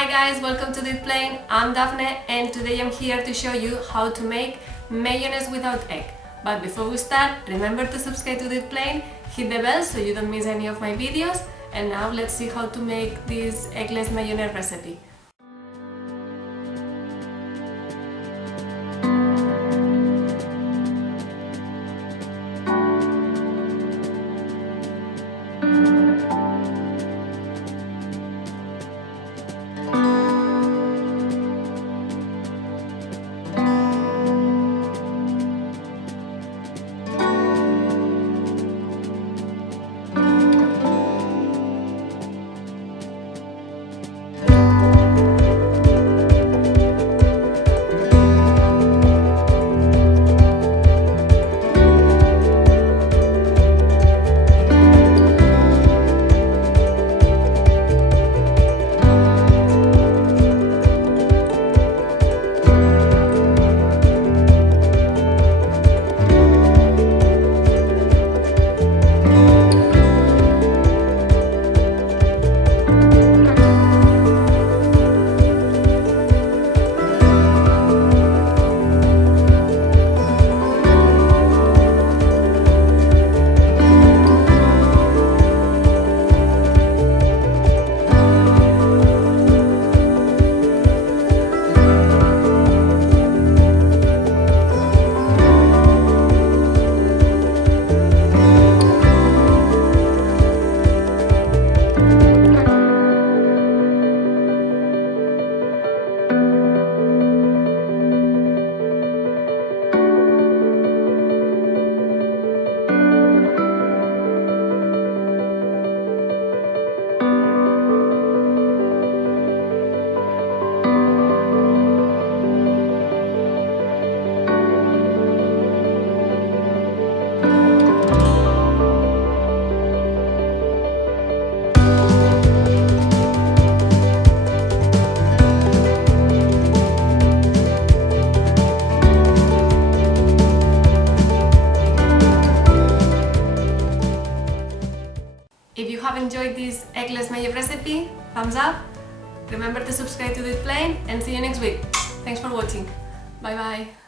Hi guys, welcome to Eat Plain. I'm Daphne and today I'm here to show you how to make mayonnaise without egg. But before we start, remember to subscribe to Eat Plain, hit the bell so you don't miss any of my videos. And now let's see how to make this eggless mayonnaise recipe. If you have enjoyed this eggless mayo recipe, thumbs up. Remember to subscribe to Eat Plain and see you next week. Thanks for watching. Bye bye.